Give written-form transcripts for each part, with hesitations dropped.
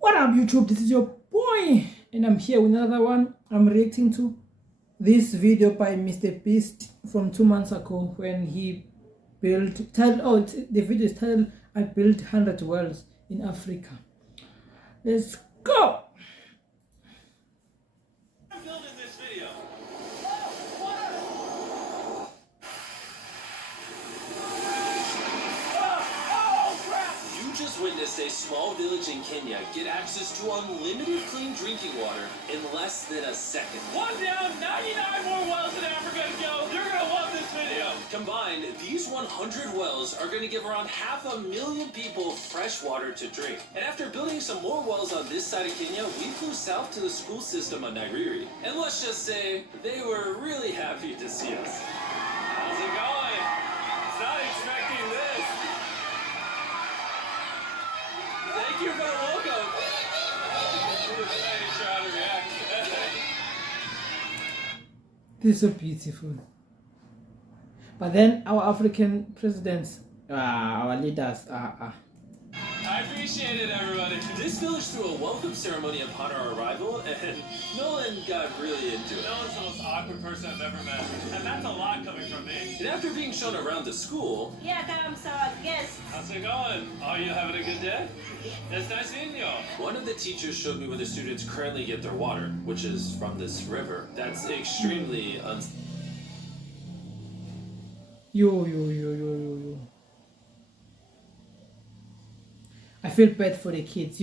What up, YouTube? This is your boy, and I'm here with another one. I'm reacting to this video by Mr. Beast from 2 months ago when he built. The video is titled "I Built 100 Wells in Africa." Let's go. I'm building this video. You just witnessed a small village in Kenya get access to unlimited clean drinking water in less than a second. One down, 99 more wells in Africa to go. You're gonna love this video. Combined, these 100 wells are gonna give around 500,000 people fresh water to drink. And after building some more wells on this side of Kenya, we flew south to the school system on Nairiri. And let's just say, they were really happy to see us. How's it going? It's not expecting this. Thank you for the welcome. This is so beautiful. But then our African presidents, our leaders, I appreciate it, everybody. This village threw a welcome ceremony upon our arrival, and Nolan got really into it. Nolan's the most awkward person I've ever met, and that's a lot coming from me. And after being shown around the school, how's it going? Are you having a good day? It's nice seeing you. One of the teachers showed me where the students currently get their water, which is from this river. That's extremely Yo. I feel bad for the kids.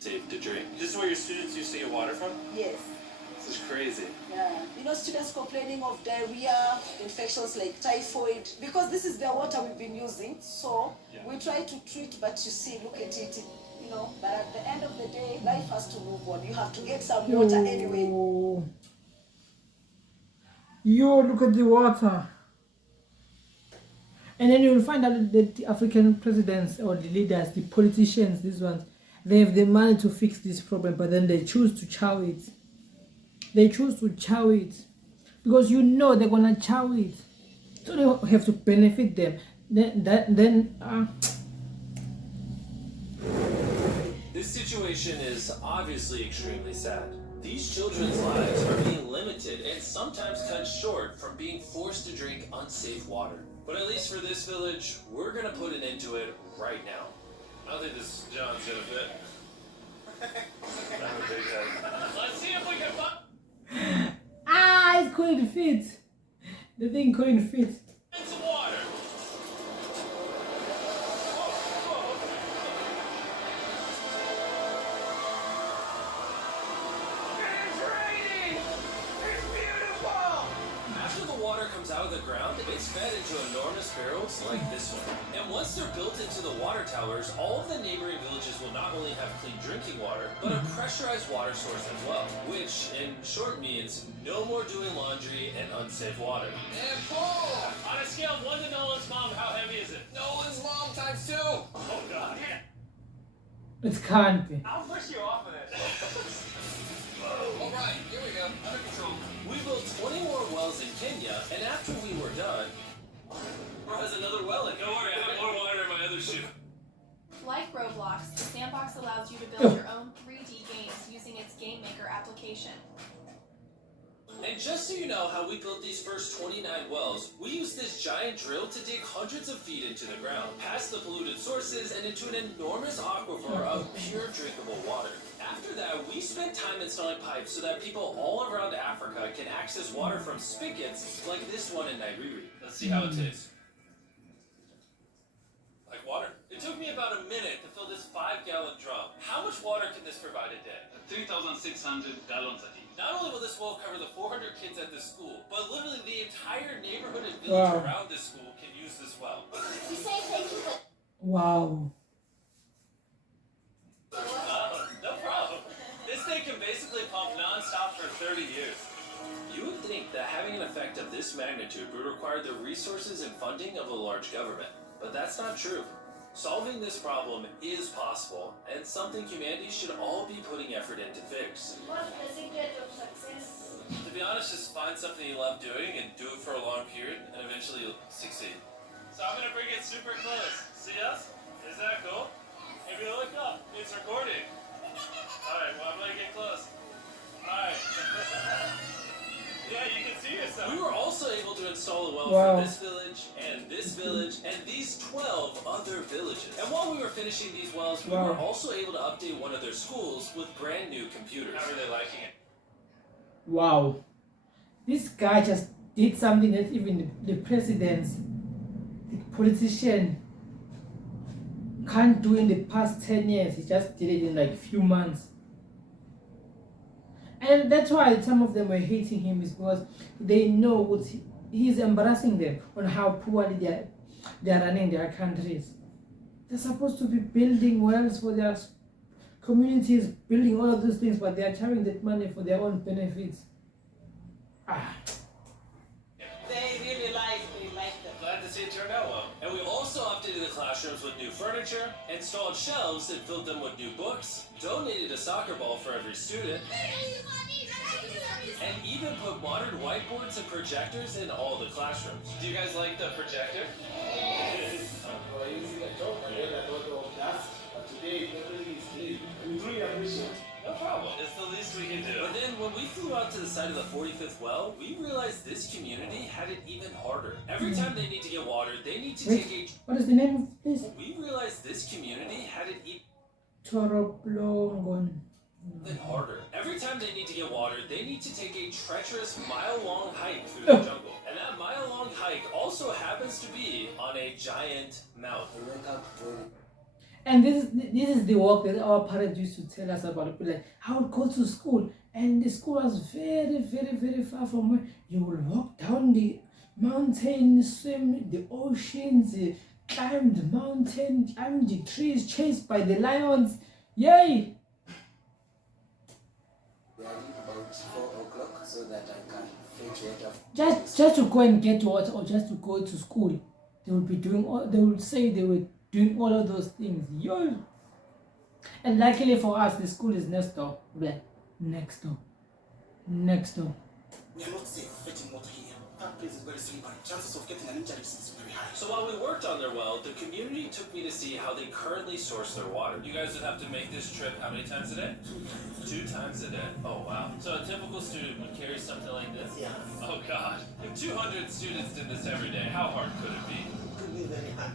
safe to drink. This is where your students used to get water from? Yes. This is crazy. Yeah. You know, students complaining of diarrhea, infections like typhoid, because this is the water we've been using. So we try to treat, but you see, look at it, you know. But at the end of the day, life has to move on. You have to get some water anyway. Yo, look at the water. And then you'll find out that the African presidents or the leaders, the politicians, these ones, they have the money to fix this problem, but then they choose to chow it. They choose to chow it because you know they're gonna chow it, so they have to benefit them. This situation is obviously extremely sad. These children's lives are being limited and sometimes cut short from being forced to drink unsafe water. But at least for this village, we're gonna put an end to it right now. I don't think this John's gonna fit. I'm a big head. Let's see if we can find It couldn't fit. The thing couldn't fit. some water. It's raining! It's beautiful! After the water comes out of the ground, it's fed into enormous barrels like this one. And once they're built into the water towers, all of the neighboring villages will not only have clean drinking water, but a pressurized water source as well. Which, in short, means no more doing laundry and unsafe water. And Paul! On a scale of 1 to Nolan's mom, how heavy is it? Nolan's mom times 2! Oh, God. It can't be. I'll push you off of it. All right, here we go. Under control. We built 20 more wells in Kenya, and after we were done, Bro has another well in. Don't worry, I have more water in my other shoe. Like Roblox, the Sandbox allows you to build your own 3D games using its Game Maker application. And just so you know how we built these first 29 wells, we used this giant drill to dig hundreds of feet into the ground, past the polluted sources, and into an enormous aquifer of pure drinkable water. After that, we spent time installing pipes so that people all around Africa can access water from spigots like this one in Nairiri. Let's see how it tastes. Like water? It took me about a minute to fill this 5-gallon drum. How much water can this provide a day? 3,600 gallons a day. Not only will this well cover the 400 kids at this school, but literally the entire neighborhood and village around this school can use this well. We say thank you for... Wow. No problem. This thing can basically pump non-stop for 30 years. You would think that having an effect of this magnitude would require the resources and funding of a large government, but that's not true. Solving this problem is possible, and something humanity should all be putting effort into fix. What's the secret of success? To be honest, just find something you love doing and do it for a long period, and eventually you'll succeed. So I'm gonna bring it super close. See us? Is that cool? Yes. If you look up, it's recording. Alright, well, I'm gonna get close. Alright. Yeah, you can see yourself. We were also able to install a well Wow. for this village, and this village, and these 12 other villages. And while we were finishing these wells, we Wow. were also able to update one of their schools with brand new computers. How are they liking it? Wow. This guy just did something that even the presidents, the politician can't do in the past 10 years. He just did it in like few months. And that's why some of them were hating him, is because they know what he's embarrassing them on how poorly they are running their countries. They're supposed to be building wells for their communities, building all of those things, but they are charging that money for their own benefits. They really like them. Glad to see it turned out well. And we also updated the classrooms with new furniture, installed shelves and filled them with new books, donated a soccer ball for every student, and even put modern whiteboards and projectors in all the classrooms. Do you guys like the projector? No problem. It's the least we can do. But then when we flew out to the site of the 45th well, we realized this community had it even harder. Every time they need to get water, they need to take a... What is the name of this? We realized this community had it even Toroplongon. harder. Every time they need to get water, they need to take a treacherous mile-long hike through the jungle. And that mile-long hike also happens to be on a giant mountain. And this is the work that our parents used to tell us about. Like, I would go to school, and the school was very, very, very far from where you will walk down the mountain, swim the oceans, climb the mountain, climb the trees, chased by the lions. Yay! About 4 o'clock so that I can fetch water. Just to go and get water, or just to go to school, they would be doing all. They would say they were doing all of those things. Yo! And luckily for us, the school is next door. Bleh. Next door. Next door. We are not safe fetching water here. That place is very slippery. Chances of getting an injury is very high. So while we worked on their well, the community took me to see how they currently source their water. You guys would have to make this trip how many times a day? 2 times a day. Oh wow. So a typical student would carry something like this? Yeah. Oh god. If 200 students did this every day, how hard could it be? It could be very hard.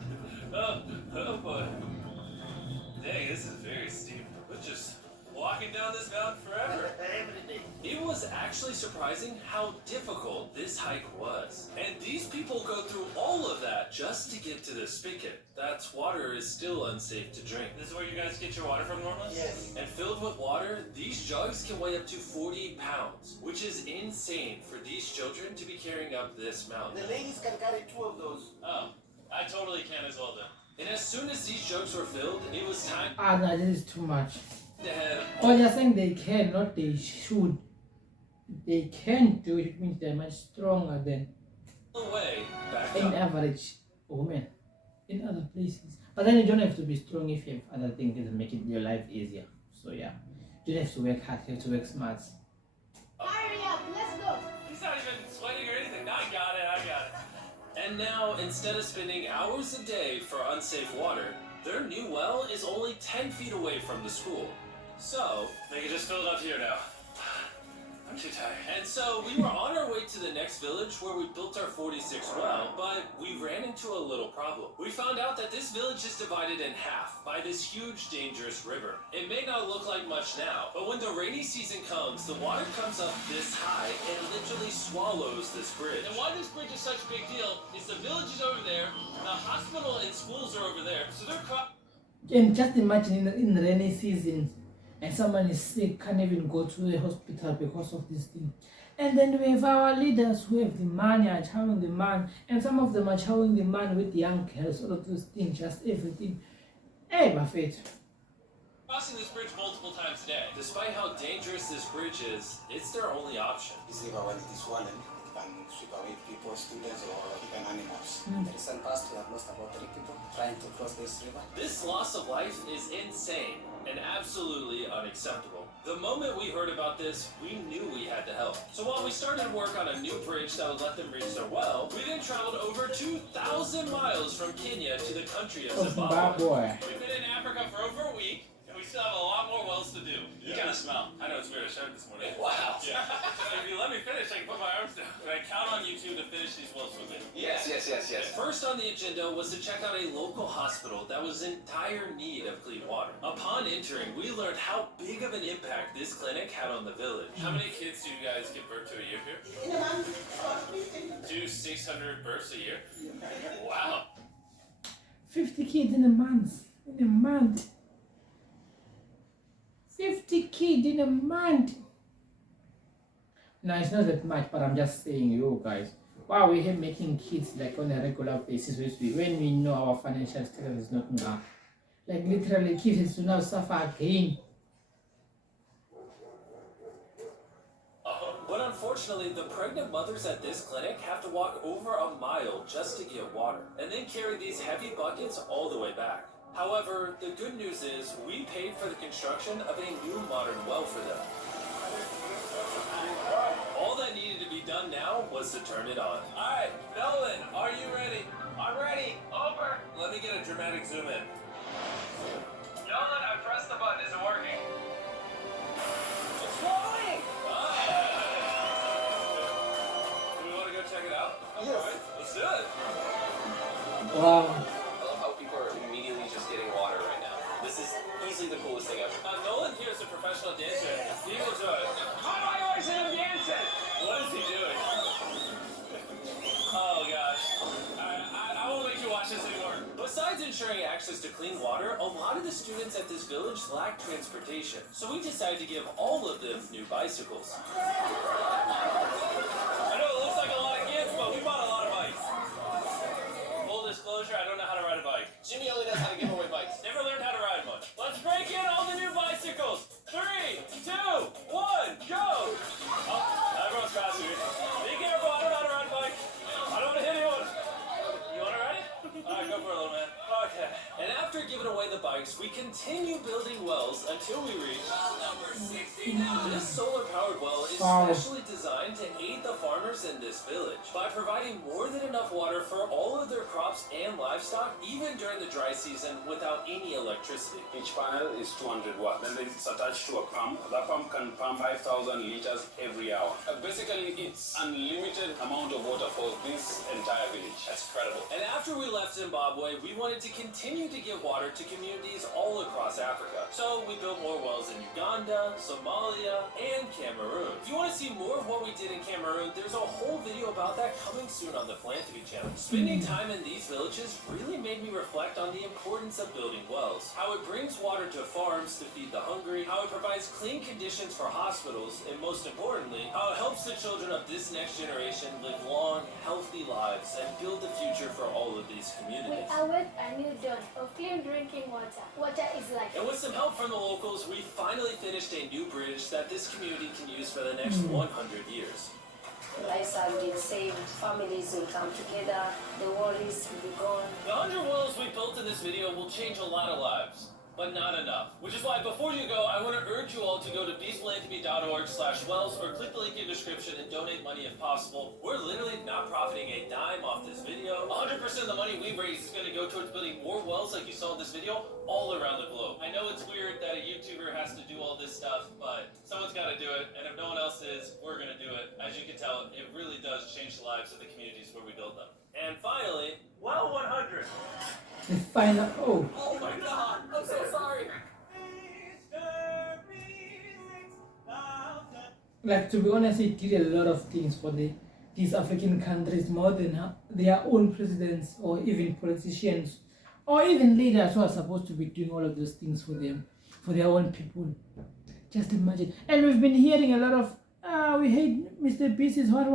Oh boy. Dang, this is very steep. We're just walking down this mountain forever. Every day. It was actually surprising how difficult this hike was. And these people go through all of that just to get to this spigot. That's water is still unsafe to drink. This is where you guys get your water from normally? Yes. And filled with water, these jugs can weigh up to 40 pounds, which is insane for these children to be carrying up this mountain. The ladies can carry 2 of those. Oh, I totally can as well then. And as soon as these jugs were filled, it was time No, this is too much. to head Oh, they're saying they can, not they should. They can do it, it means they're much stronger than all the way back in up. average women in other places. But then you don't have to be strong if you have other things that make it your life easier. So yeah, you don't have to work hard, you have to work smart. Hurry up, let's go. He's not even sweating or anything. I got it. And now, instead of spending hours a day for unsafe water, their new well is only 10 feet away from the school. So, they can just fill it up here now. I'm too tired. And so, we were on our way to the next village where we built our 46th well, but we ran into a little problem. We found out that this village is divided in half by this huge, dangerous river. It may not look like much now, but when the rainy season comes, the water comes up this high and literally swallows this bridge. And why this bridge is such a big deal is the village is over there, the hospital and schools are over there, so they're And just imagine in the rainy seasons, and someone is sick, can't even go to the hospital because of this thing. And then we have our leaders who have the money, are chowing the man, and some of them are chowing the man with the young girls, all of those things, just everything. Hey, Buffett. crossing this bridge multiple times a day. Despite how dangerous this bridge is, it's their only option. This river, when it is swollen, it can sweep away people, students, or even animals. In the recent past, we have lost about 3 people trying to cross this river. This loss of life is insane and absolutely unacceptable. The moment we heard about this, we knew we had to help. So while we started work on a new bridge that would let them reach their well, we then traveled over 2,000 miles from Kenya to the country of Zimbabwe. Zimbabwe. We've been in Africa for over a week, and we still have a lot more wells to do. You kind of smell. I know it's weird. I showed this morning. Wow. Yeah. If you let me finish, I can put my arms down. But I count on you two to finish these wells with me. Yes. First on the agenda was to check out a local hospital that was in dire need of clean water. Upon entering, we learned how big of an impact this clinic had on the village. How many kids do you guys give birth to a year here? In a month, Do 600 births a year? Wow. 50 kids in a month. In a month. 50 kids in a month. No, it's not that much, but I'm just saying, you guys. Wow, we have making kids like on a regular basis when we know our financial status is not enough. Like literally kids to now suffer again. But unfortunately, the pregnant mothers at this clinic have to walk over a mile just to get water, and then carry these heavy buckets all the way back. However, the good news is we paid for the construction of a new modern well for them. All that needed to be done now was to turn it on. Alright, Nolan, are you ready? I'm ready. Over. Let me get a dramatic zoom in. Nolan, I pressed the button. Is it working? It's flowing! Do we want to go check it out? Yes. Alright, let's do it. Wow. I love how people are immediately just getting water right now. This is easily the coolest thing ever. Nolan here is a professional dancer. He will do it. How do I always end up dancing? What is he doing? Oh gosh. I won't make you watch this anymore. Besides ensuring access to clean water, a lot of the students at this village lack transportation. So we decided to give all of them new bicycles. I know it looks like a lot of kids, but we bought a lot of bikes. Full disclosure, I don't know how to ride a bike. Jimmy only knows how to give away bikes. Never learned how to ride much. Let's break in all the new bicycles. 3, 2, 1, go! Oh, everyone's faster. Be careful, I don't know how to ride a bike. I don't want to hit anyone. You want to ride it? Alright, go for it, little man. Okay. And after giving away the bikes, we continue building wells until we reach well number 69. This solar-powered well is specially designed to aid the farmers in this village by providing more than enough water for all of their crops and livestock, even during the dry season, without any electricity. Each panel is 200 watts. Then it's attached to a pump. That pump can pump 5,000 liters every hour. Basically, it's unlimited amount of water for this entire village. That's incredible. And after we left Zimbabwe, we wanted to continue to give water to communities all across Africa. So we built more wells in Uganda, Somalia, and Cameroon. If you want to see more of what we did in Cameroon, there's a whole video about that coming soon on the Philanthropy channel. Spending time in these villages really made me reflect on the importance of building wells, how it brings water to farms to feed the hungry, how it provides clean conditions for hospitals, and most importantly, how it helps the children of this next generation live long, healthy lives and build the future for all of these We communities. are with a new dawn of clean drinking water. Water is life. And with some help from the locals, we finally finished a new bridge that this community can use for the next 100 years. Lives have been saved, families will come together, the worries will be gone. The 100 wells we built in this video will change a lot of lives, but not enough. Which is why before you go, I want to urge you all to go to peacephilanthropy.org/wells or click the link in the description and donate money if possible. We're literally not profiting a dime off this video. 100% of the money we raise is going to go towards building more wells like you saw in this video all around the globe. I know it's weird that a YouTuber has to do all this stuff, but someone's got to do it, and if no one else is, we're going to do it. As you can tell, it really does change the lives of the communities where we build them. And finally, well 100. The final. Oh. Oh my god, I'm so sorry. Like, to be honest, it did a lot of things for these African countries, more than their own presidents or even politicians or even leaders who are supposed to be doing all of those things for them, for their own people. Just imagine. And we've been hearing a lot of, we hate Mr. Beast is what.